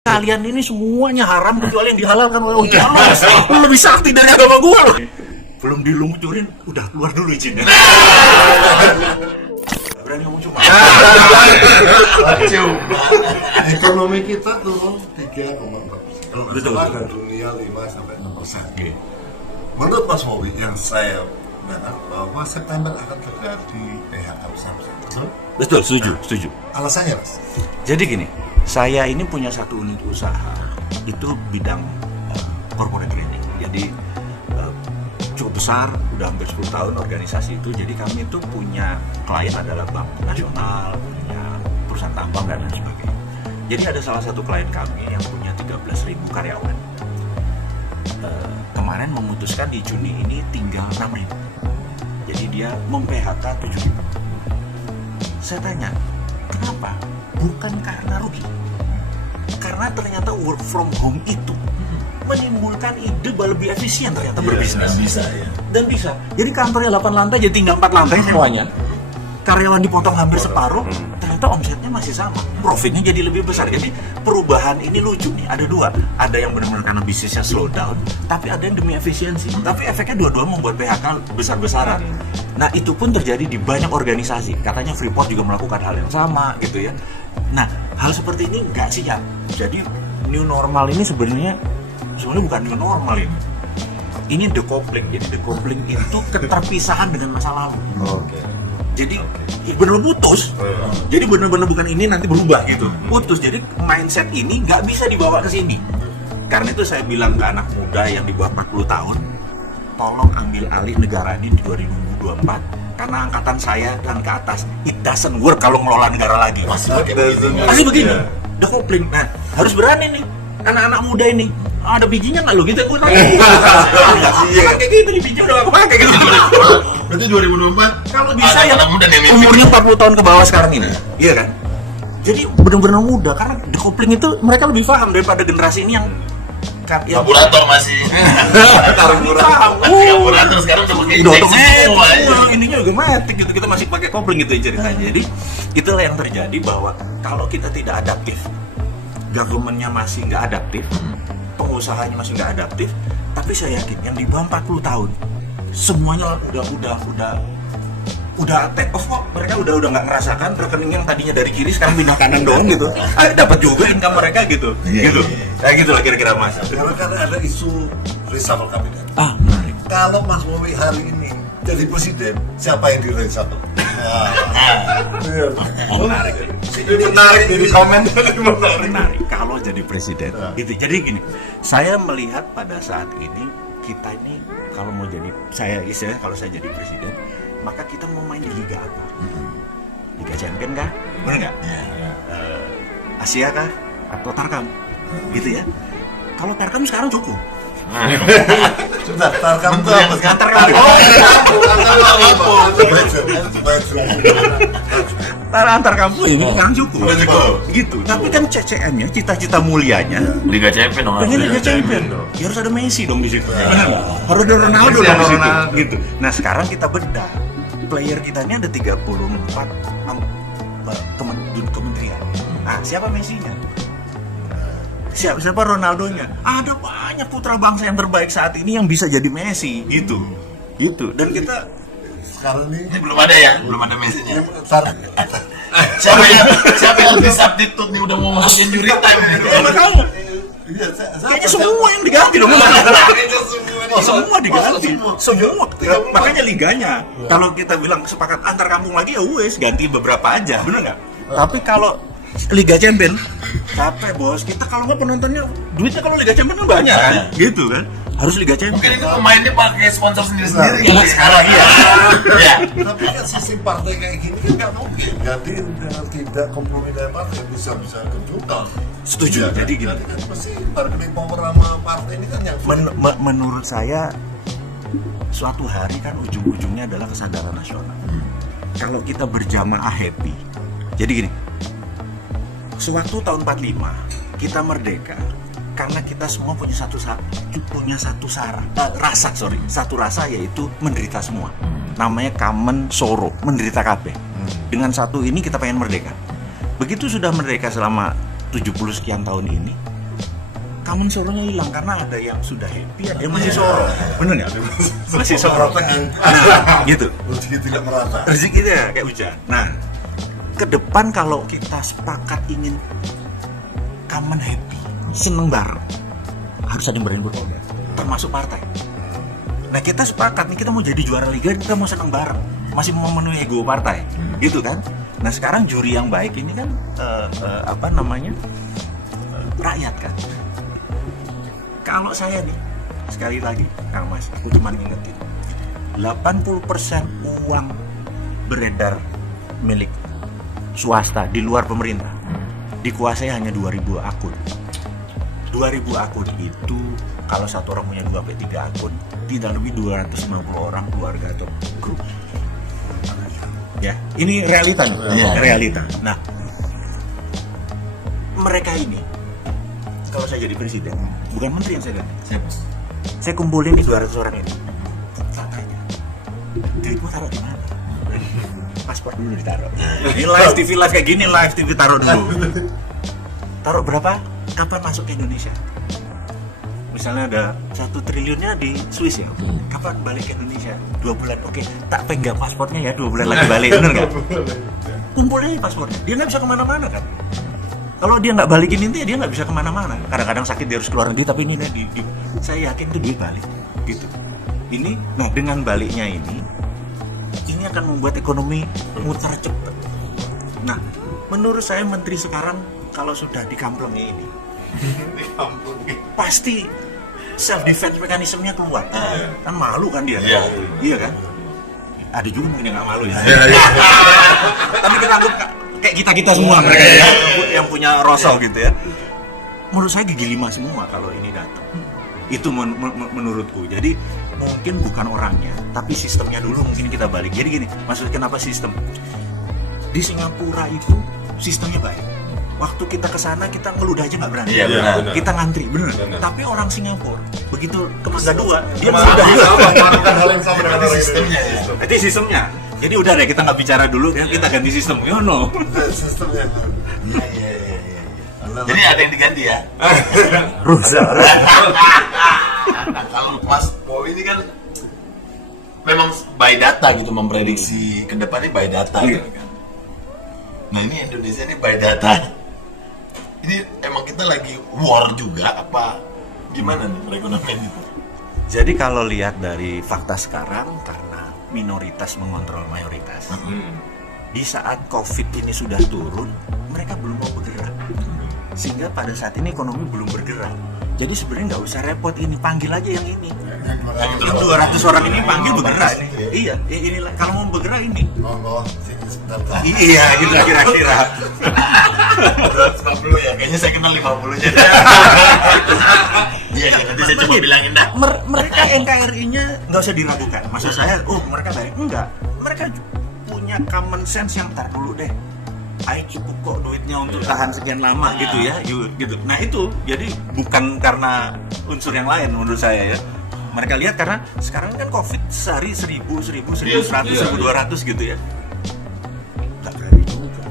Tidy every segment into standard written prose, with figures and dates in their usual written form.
Kalian ini semuanya haram kecuali yang dihalalkan oleh Allah. Lu lebih sakti dari agama gua loh. Belum diluncurin, udah keluar dulu izinnya. Berani ngomong cuma. Ekonomi kita turun 3,4%. Betul. Sedangkan dunia 5-6%. Menurut Mas Mowi yang saya dengar bahwa September akan terjadi PHK besar-besar. Betul, setuju. Alasannya, Mas? Jadi gini, saya ini punya satu unit usaha, itu bidang corporate training. Jadi cukup besar, udah hampir 10 tahun organisasi itu. Jadi kami itu punya klien adalah bank nasional, punya perusahaan tambang dan lain sebagainya. Jadi ada salah satu klien kami yang punya 13.000 karyawan. Kemarin memutuskan di Juni ini tinggal 6.000. Jadi dia mem-PHK 7.000. Saya tanya, kenapa? Bukan karena rugi. Karena ternyata work from home itu menimbulkan ide lebih efisien ternyata berbisnis. Bisa ya. Dan bisa. Jadi kantornya 8 lantai jadi tinggal 4 lantai semuanya. Karyawan dipotong hampir separuh, ternyata omsetnya masih sama. Profitnya jadi lebih besar. Jadi perubahan ini lucu nih. Ada dua. Ada yang benar-benar karena bisnisnya slow down, tapi ada yang demi efisiensi. Tapi efeknya dua-dua membuat PHK besar-besaran. Nah, itu pun terjadi di banyak organisasi. Katanya Freeport juga melakukan hal yang sama gitu ya. Nah, hal seperti ini nggak siap. Jadi new normal ini sebenarnya bukan new normal ini. Ini decoupling. Jadi decoupling itu keterpisahan dengan masa lalu. Jadi benar-benar putus. Jadi benar-benar bukan ini nanti berubah gitu. Putus. Jadi mindset ini nggak bisa dibawa ke sini. Karena itu saya bilang ke anak muda yang di bawah 40 tahun, tolong ambil alih negara ini di 2024. Karena angkatan saya dan ke atas, it doesn't work kalau ngelola negara lagi. Pasti begini. Decoupling. Nah, harus berani nih. Anak-anak muda ini. Ada bijinya nggak lo? Gitu gue tanya. Kayak gitu nih, biji udah gak kepake gitu. Berarti 2024 Kalau bisa ya umurnya 40 tahun ke bawah sekarang ini. Iya kan? Jadi benar-benar muda karena decoupling itu mereka lebih paham daripada generasi ini yang karburator masih karburator sekarang udah pakai udah injeksi semua ya. ininya juga matic gitu, kita masih pakai kopling gitu ya ceritanya. Jadi itulah yang terjadi bahwa kalau kita tidak adaptif, government-nya masih nggak adaptif, pengusahanya masih nggak adaptif, tapi saya yakin yang di bawah 40 tahun semuanya udah take off kok. Mereka udah nggak ngerasakan rekening yang tadinya dari kiri sekarang pindah kanan doang gitu. Dapat juga income mereka gitu. Gitu. Kayak gitu lah kira-kira Mas. karena ada isu reshuffle kabinet. Menarik. Kalau Mas Mowi hari ini jadi presiden, siapa yang di reshuffle? Menarik. Menarik di komen. Menarik kalau jadi presiden. Gitu. Jadi gini, saya melihat pada saat ini kita ini kalau mau jadi kalau saya jadi presiden, maka kita mau main di liga apa? Liga Champion kah? Benar nggak? Asia kah? Atau Tarkam? Gitu ya. Kalau Tarkam sekarang cukup. Sudah, Tarkam itu apa? Antar kampung ini sekarang cukup. Gitu. Tapi kan CCM-nya, cita-cita mulianya Liga Champion dong. pengen Liga Champion. Ya harus ada Messi dong di situ. Harus ada Ronaldo dong di situ. Gitu. Nah, sekarang kita bedah. Player kita ini ada 34 kementerian. Nah, siapa Messi-nya? Siapa Ronaldonya? Ada banyak putra bangsa yang terbaik saat ini yang bisa jadi Messi gitu. Gitu. Dan kita Sekarang ini Belum ada ya, belum ada Messi-nya. Tar- Siapa yang lebih substitute nih udah mau masuk injury time nih? sama kamu. Iya, Kayaknya semua yang diganti dong. Semua diganti. Semua. Makanya liganya. Kalau kita bilang sepakat antar kampung lagi ya wes ganti beberapa aja. Bener nggak? Tapi kalau Liga Champion capek bos. Kita kalau nggak penontonnya duitnya kalau Liga Champion kan banyak kan? Gitu kan? Harus Liga Champion. Mungkin itu pemainnya pakai sponsor sendiri-sendiri ya sekarang ya. Ya. Tapi kan sistem partai kayak gini kan nggak mungkin gantiin dengan tidak kompromi dengan partai bisa kejutan. Setuju. Jadi gini. Jadi kan pasti bargaining power sama partai ini kan yang Menurut saya suatu hari kan ujung-ujungnya adalah kesadaran nasional. Kalau kita berjamaah happy. Jadi gini. Sewaktu tahun 45 kita merdeka karena kita semua punya satu rasa yaitu menderita semua. Namanya common sorrow, menderita kabeh. Dengan satu ini kita pengen merdeka. Begitu sudah merdeka selama 70 sekian tahun ini, common sorrow-nya hilang karena ada yang sudah happy, ada yang masih sorrow. Bener nggak? Masih sorrow. Nah, gitu. Rezeki tidak merata. Rezekinya kayak hujan. Nah, ke depan kalau kita sepakat ingin common happy, seneng bareng, harus ada yang berani berkorban, termasuk partai. Nah, kita sepakat nih, kita mau jadi juara liga, kita mau seneng bareng, masih mau memenuhi ego partai, gitu kan? Nah, sekarang juri yang baik ini kan rakyat kan. Kalau saya nih, sekali lagi, Kang Mas, aku cuma ngingetin, 80% uang beredar milik swasta di luar pemerintah dikuasai hanya 2.000 akun. 2.000 akun itu kalau satu orang punya 2-3 akun, tidak lebih 250 orang keluarga atau grup. Ya, ini realita nih, realita. Nah, mereka ini kalau saya jadi presiden, bukan menteri yang saya ganti. Saya kumpulin nih 200 orang ini. Katanya, duit gua taruh di mana? Paspor dulu ditaruh. Ini live TV live kayak gini, live TV taruh dulu. Taruh berapa? Kapan masuk ke Indonesia? Misalnya ada 1 triliunnya di Swiss ya. Kapan balik ke Indonesia? 2 bulan. Oke, tak pegang paspornya ya, 2 bulan lagi balik, bener nggak? Kumpulin aja paspornya. Dia nggak bisa kemana-mana kan? Kalau dia nggak balikin ini, dia nggak bisa kemana-mana. Kadang-kadang sakit dia harus keluar negeri, tapi ini saya yakin tuh dia balik, gitu. Ini, nah dengan baliknya ini akan membuat ekonomi muter cepat. Nah, menurut saya menteri sekarang kalau sudah dikamplengi ini, pasti self defense mekanismenya keluar. Kan malu kan dia, iya kan? Ada juga mungkin yang nggak malu ya. Tapi kita anggap kayak kita semua mereka yang punya rosol gitu ya. Menurut saya gigi 5 semua kalau ini datang. Itu menurutku. Jadi mungkin bukan orangnya, tapi sistemnya dulu mungkin kita balik. Jadi gini, maksudnya kenapa sistem? Di Singapura itu sistemnya baik. Waktu kita ke sana kita ngeludah aja nggak berani. Benar. Kita ngantri, bener. Tapi orang Singapura begitu ke Mangga 2, dia ngeludah juga. Melakukan hal yang sama dengan orang sistemnya. Jadi sistemnya. Jadi udah deh kita nggak bicara dulu, kita ganti sistem. You know. Sistemnya. Iya. Jadi ada yang diganti ya. Rusak. Nah, kalau Mas Bowie ini kan memang by data gitu, memprediksi ke depannya by data gitu kan. Nah, ini Indonesia ini by data. Ini emang kita lagi war juga apa gimana nih perekonomian itu? Jadi kalau lihat dari fakta sekarang, karena minoritas mengontrol mayoritas, di saat COVID ini sudah turun, mereka belum mau bergerak. Sehingga pada saat ini ekonomi belum bergerak. Jadi sebenarnya nggak usah repot ini, panggil aja yang ini. Yang 200 orang ini panggil bergerak. Iya, ini kalau mau bergerak ini. Oh, sini sebentar. Iya, gitu kira-kira. 150 ya, kayaknya saya kenal 50-nya. Iya, nanti saya coba bilangin dah. Mereka NKRI-nya nggak usah diragukan. Maksud saya, mereka baik. Enggak, mereka punya common sense yang tar dulu deh. Ayo cukup kok duitnya untuk tahan sekian lama gitu ya, gitu. Nah itu, jadi bukan karena unsur yang lain menurut saya ya. Mereka lihat karena sekarang kan COVID sehari 1.000, 1.100, 1.200 gitu ya. Gak berani juga.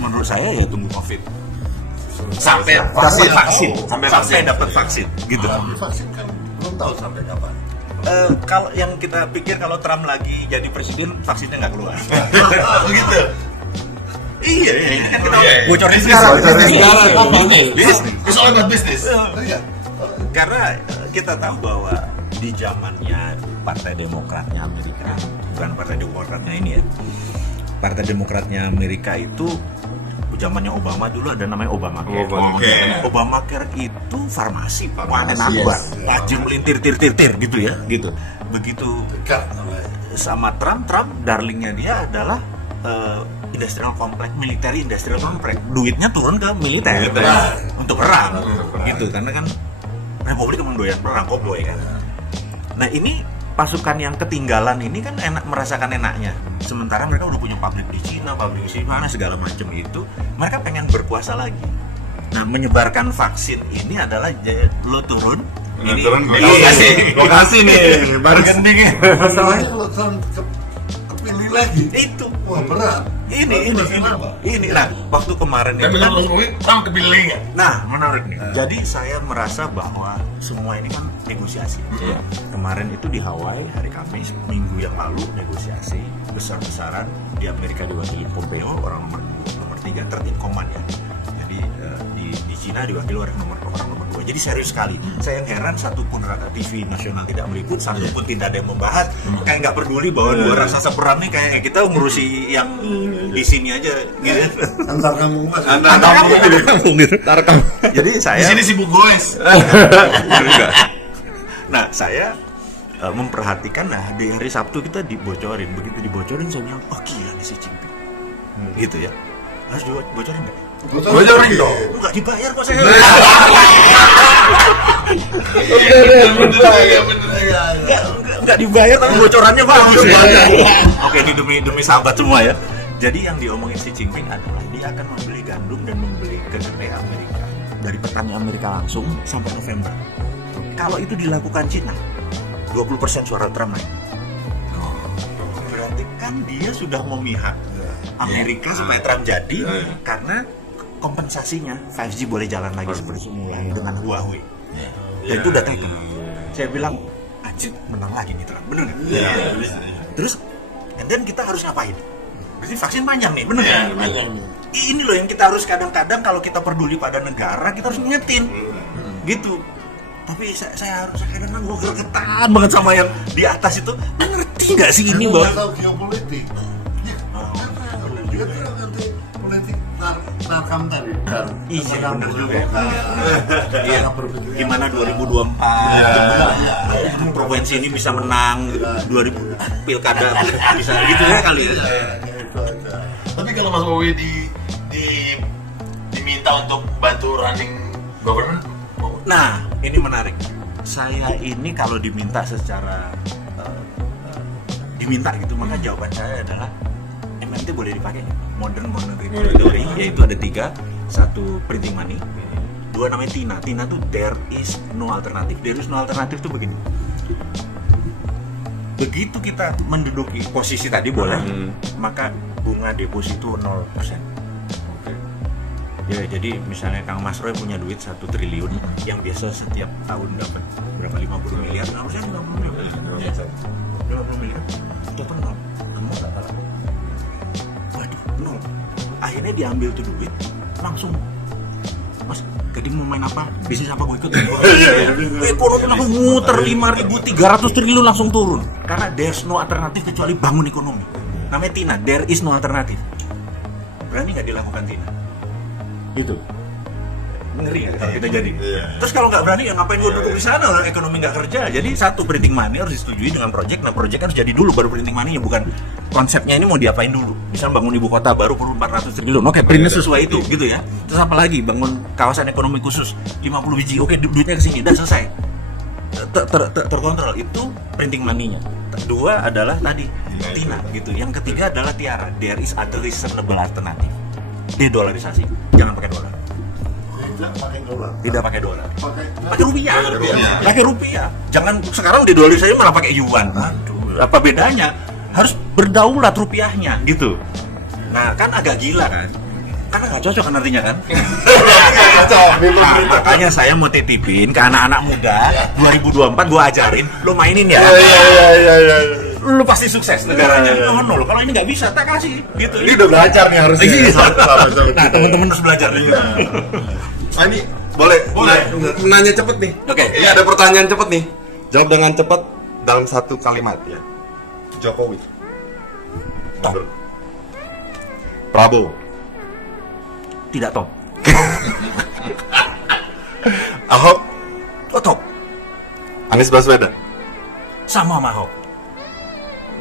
Menurut saya ya tunggu COVID. Sampai dapat vaksin, sampai dapat vaksin, gitu. Vaksin kan belum tahu sampai kapan. Kalau yang kita pikir kalau Trump lagi jadi presiden vaksinnya nggak keluar. Begitu. Iya, ini kan kita bocorin sekarang. Bisnis. It's all about business. Iya. Karena kita tahu bahwa di zamannya Partai Demokratnya Amerika, bukan Partai Demokratnya ini ya. Partai Demokratnya Amerika itu zamannya Obama dulu ada namanya Obamacare. Obamacare itu farmasi, panen akbar, tajam melintir tir gitu ya, gitu. Begitu Dekat namanya. sama Trump darlingnya dia adalah industrial complex, military industrial complex. Duitnya turun ke militer untuk perang, gitu. Karena kan Republik emang doyan perang, cowboy kan. Nah ini pasukan yang ketinggalan ini kan enak, merasakan enaknya. Sementara mereka udah punya pabrik di Cina, pabrik di mana segala macam itu. Mereka pengen berkuasa lagi. Nah menyebarkan vaksin ini adalah lo turun. Ini Lokasi nih, bargain dingin. Masalahnya kalau Trump kepilih lagi, itu wah berat. Ini. Nah, waktu kemarin Tapi itu kan, kalau Mas Bowie kamu kepilih nggak? nah menarik nih. Jadi saya merasa bahwa semua ini kan negosiasi. Iya. Kemarin itu di Hawaii hari Kamis, minggu yang lalu negosiasi besar-besaran di Amerika diwakili Pompeo, orang nomor 3 third in command ya. Jadi di Cina diwakili orang nomor 2. Jadi serius sekali. Saya yang heran satupun TV nasional tidak meliput, satupun tidak ada yang membahas. Kayak nggak peduli bahwa dua raksasa perang nih kayak kita ngurusi yang di sini aja. Gitu. Antar kamu mas. Antar kamu. Jadi Di saya sini sibuk goes. Nah, saya memperhatikan, nah di hari Sabtu kita dibocorin. Begitu dibocorin saya bilang, oh gila nih si Jinping. Gitu ya. Harus dibocorin nggak? Bocorin dong. Nggak dibayar kok saya. Nggak dibayar tapi bocorannya bagus ya. Oke, ini demi sahabat semua ya. Jadi yang diomongin si Jinping adalah dia akan membeli gandum dan membeli kedelai Amerika dari petani Amerika langsung sampai November. Kalau itu dilakukan Cina, 20% suara Trump naik. Berarti kan dia sudah memihak Amerika supaya Trump jadi karena kompensasinya 5G boleh jalan lagi seperti semula dengan Huawei. Dan itu udah taken. Saya bilang, anjir menang lagi nih Trump, bener nggak? Terus, and then kita harus ngapain? Berarti vaksin panjang nih, bener nggak? Ini loh yang kita harus kadang-kadang kalau kita peduli pada negara, kita harus ngingetin. Gitu. Tapi saya harus kadang-kadang gue gregetan banget sama yang di atas itu. Ngerti nggak sih ini, Bang? Tahu geopolitik. Dia tuh ngerti politik narkam tadi. Iya bener juga ya. Iya. Gimana 2024 provinsi ini bisa menang 2000 pilkada bisa gitu ya kali ya. Tapi kalau Mas Bowie diminta untuk bantu running government, Nah ini menarik. Saya ini kalau diminta secara diminta gitu, maka jawaban saya adalah MMT boleh dipakai nggak? Modern Monetary Theory, yaitu ada 3, 1 printing money, 2 namanya TINA. TINA tuh there is no alternative. There is no alternative tuh begini. Begitu kita menduduki posisi tadi boleh, maka bunga deposito 0%. Ya, jadi misalnya Kang Mas Roy punya duit 1 triliun yang biasa setiap tahun dapat berapa 50 miliar, nah saya 50 miliar. 50 miliar. Dapat 0. Kamu enggak dapat. Waduh, 0. Akhirnya diambil tuh duit langsung. Mas, jadi mau main apa? Bisnis apa gue ikut? Ekonomi langsung muter 5.300 triliun langsung turun. Karena there's no alternative kecuali bangun ekonomi. Namanya TINA, there is no alternative. Berani nggak dilakukan TINA? Gitu. Ngeri ya kalau kita jadi. Terus kalau nggak berani ya ngapain gue duduk di sana, orang ekonomi nggak kerja. Jadi 1 printing money harus disetujui dengan project. Nah project harus jadi dulu baru printing money, ya bukan konsepnya ini mau diapain dulu. Misal bangun ibu kota baru perlu 400 triliun. Oke, printnya sesuai itu gitu ya. Terus apa lagi? Bangun kawasan ekonomi khusus 50 biji. Oke, duitnya ke sini udah selesai. Terkontrol. Itu printing money-nya. 2 adalah tadi TINA gitu. Yang ketiga adalah TIARA. There is other reasonable alternative. Dedolarisasi. Jangan pakai dolar. Tidak pakai dolar. Pakai rupiah. Pakai rupiah. Jangan sekarang dedolarisasi malah pakai yuan. Aduh, apa bedanya? Harus berdaulat rupiahnya gitu. Nah, kan agak gila kan? Karena nggak cocok kan artinya kan? Nah, makanya saya mau titipin ke anak-anak muda 2024 gua ajarin, lu mainin ya. Lu pasti sukses negaranya. Kalau ini nggak bisa, tak kasih gitu. Ini udah belajar nih harusnya. Nah, teman-teman harus belajar nih. Nah, ini boleh. Nanya cepet nih. Oke. Ini ada pertanyaan cepet nih. Jawab dengan cepet dalam 1 kalimat ya. Jokowi. Top. Prabowo. Tidak top. Ahok. Oh, top. Anies Baswedan. Sama Ahok.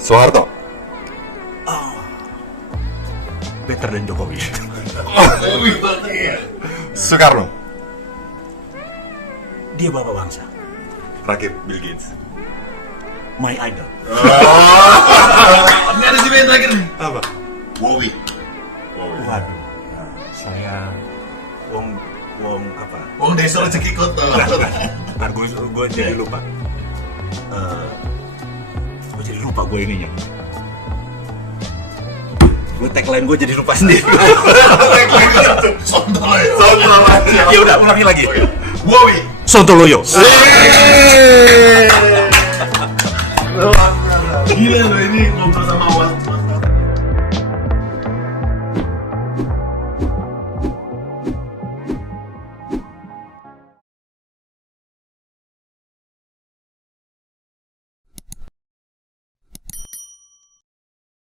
Soeharto. Better than Jokowi. Soekarno. Dia bapak bangsa. Terakhir Bill Gates. My idol. Ini ada sih yang terakhir. Apa? Bowie. Waduh. Saya wong apa? Wong desa rezeki kota. Ntar gue jadi lupa. Gue jadi lupa gue ininya. Gue tagline gue jadi lupa sendiri. Sontoloyo. Ya udah, ulangi lagi. Wowi. Sontoloyo. Gila loh ini ngobrol sama